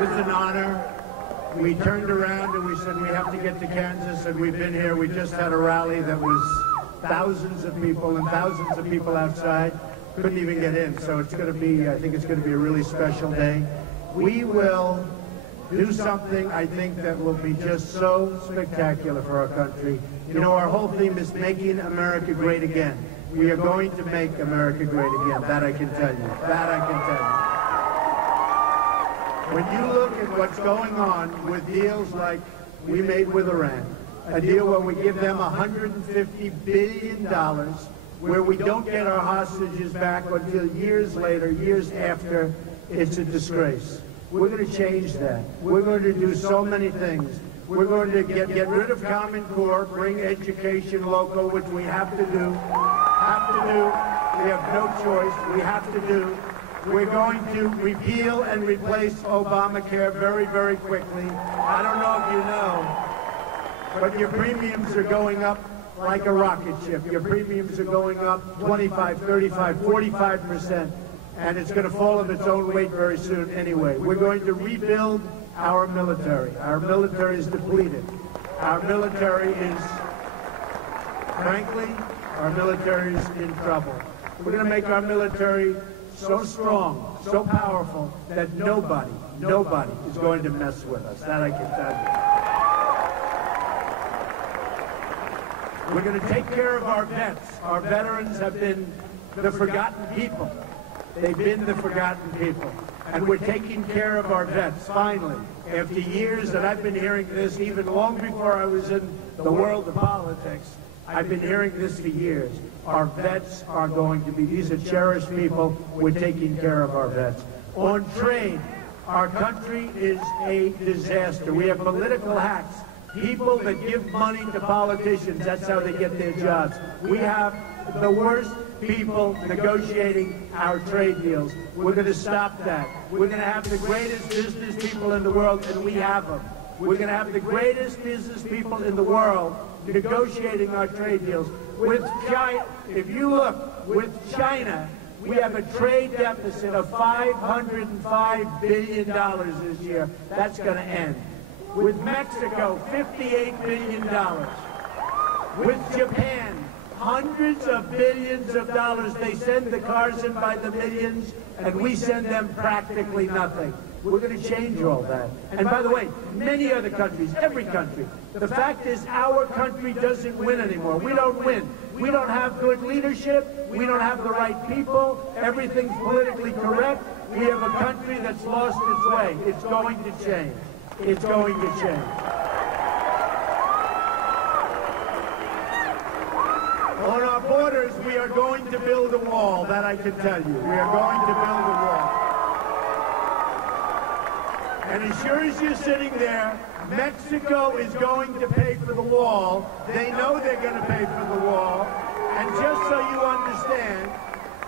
It was an honor. We turned around and we said we have to get to Kansas, and we've been here. We just had a rally that was thousands of people and thousands of people outside. Couldn't even get in, so it's going to be, I think it's going to be a really special day. We will do something, I think, that will be just so spectacular for our country. You know, our whole theme is making America great again. We are going to make America great again. That I can tell you. That I can tell you. When you look at what's going on with deals like we made with Iran, a deal where we give them $150 billion, where we don't get our hostages back until years later, years after, it's a disgrace. We're going to change that. We're going to do so many things. We're going to get rid of Common Core, bring education local, which we have to do. We have no choice. We have to do. We're going to repeal and replace Obamacare very, very quickly. I don't know if you know, but your premiums are going up like a rocket ship. Your premiums are going up 25, 35, 45%, and it's going to fall of its own weight very soon anyway. We're going to rebuild our military. Our military is depleted. Our military is, frankly, our military is in trouble. We're going to make our military so strong, so powerful, that nobody is going to mess with us. That I can tell you. We're going to take care of our vets. Our veterans have been the forgotten people. They've been the forgotten people. And we're taking care of our vets, finally. After years that I've been hearing this, even long before I was in the world of politics, I've been hearing this for years. Our vets are going to be, these are cherished people. We're taking care of our vets. On trade, our country is a disaster. We have political hacks. People that give money to politicians, that's how they get their jobs. We have the worst people negotiating our trade deals. We're going to stop that. We're going to have the greatest business people in the world, and we have them. We're going to have the greatest business people in the world negotiating our trade deals. With China, if you look, with China, we have a trade deficit of $505 billion this year. That's going to end. With Mexico, $58 billion. With Japan, hundreds of billions of dollars. They send the cars in by the millions, and we send them practically nothing. We're going to change all that. And by the way, many other countries, every country, the fact is our country doesn't win anymore. We don't win. We don't have good leadership. We don't have the right people. Everything's politically correct. We have a country that's lost its way. It's going to change. It's going to change. On our borders, we are going to build a wall. That I can tell you. We are going to build a wall. And as sure as you're sitting there, Mexico is going to pay for the wall. They know they're going to pay for the wall. And just so you understand,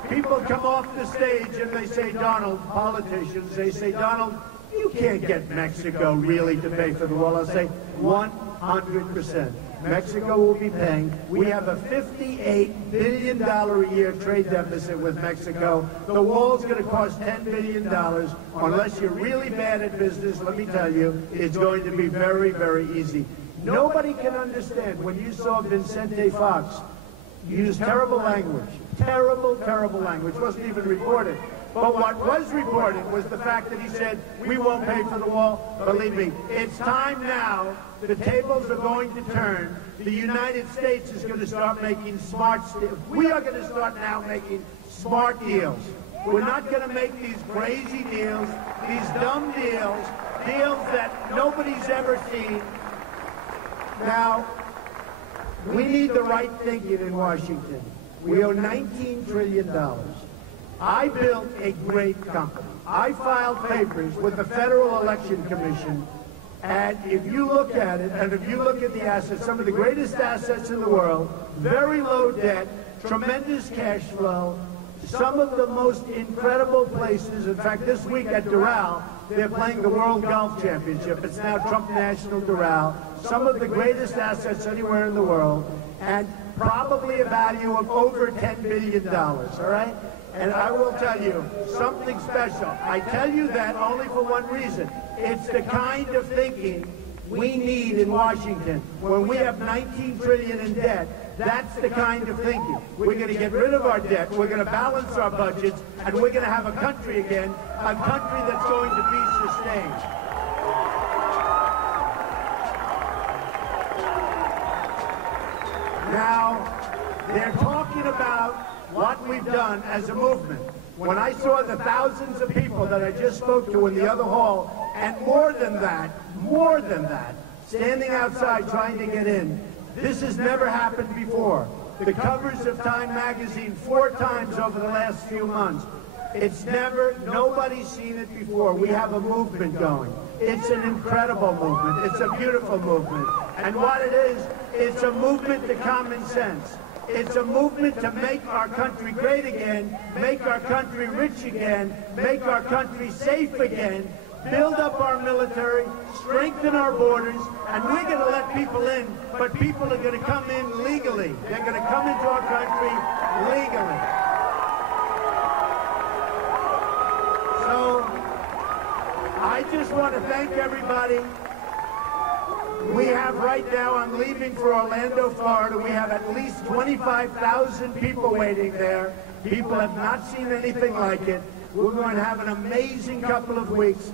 people come off the stage and they say, Donald, politicians, they say, Donald, you can't get Mexico really to pay for the wall. I'll say 100%. Mexico will be paying. We have a $58 billion a year trade deficit with Mexico. The wall's going to cost $10 billion. Unless you're really bad at business, let me tell you, it's going to be very, very easy. Nobody can understand when you saw Vicente Fox use terrible language. Terrible, terrible language. Wasn't even reported. But what was reported was the fact that he said, we won't pay for the wall. Believe me, it's time now. The tables are going to turn. The United States is going to start making smart deals. We are going to start now making smart deals. We're not going to make these crazy deals, these dumb deals, deals that nobody's ever seen. Now, we need the right thinking in Washington. We owe $19 trillion. I built a great company. I filed papers with the Federal Election Commission, and if you look at it, and if you look at the assets, some of the greatest assets in the world, very low debt, tremendous cash flow, some of the most incredible places. In fact, this week at Doral, they're playing the World Golf Championship. It's now Trump National Doral. Some of the greatest assets anywhere in the world, and probably a value of over $10 billion, all right? And I will tell you something special. I tell you that only for one reason. It's the kind of thinking we need in Washington. When we have $19 trillion in debt, that's the kind of thinking. We're going to get rid of our debt, we're going to balance our budgets, and we're going to have a country again, a country that's going to be sustained. Now, they're talking about what we've done as a movement. When I saw the thousands of people that I just spoke to in the other hall, and more than that, standing outside trying to get in, this has never happened before. The covers of Time magazine 4 times over the last few months. Nobody's seen it before. We have a movement going. It's an incredible movement. It's a beautiful movement. And what it is, it's a movement to common sense. It's a movement to make our country great again, make our country rich again, make our country safe again, build up our military, strengthen our borders, and we're going to let people in, but people are going to come in legally. They're going to come into our country legally. So, I just want to thank everybody. We have right now, I'm leaving for Orlando, Florida. We have at least 25,000 people waiting there. People have not seen anything like it. We're going to have an amazing couple of weeks.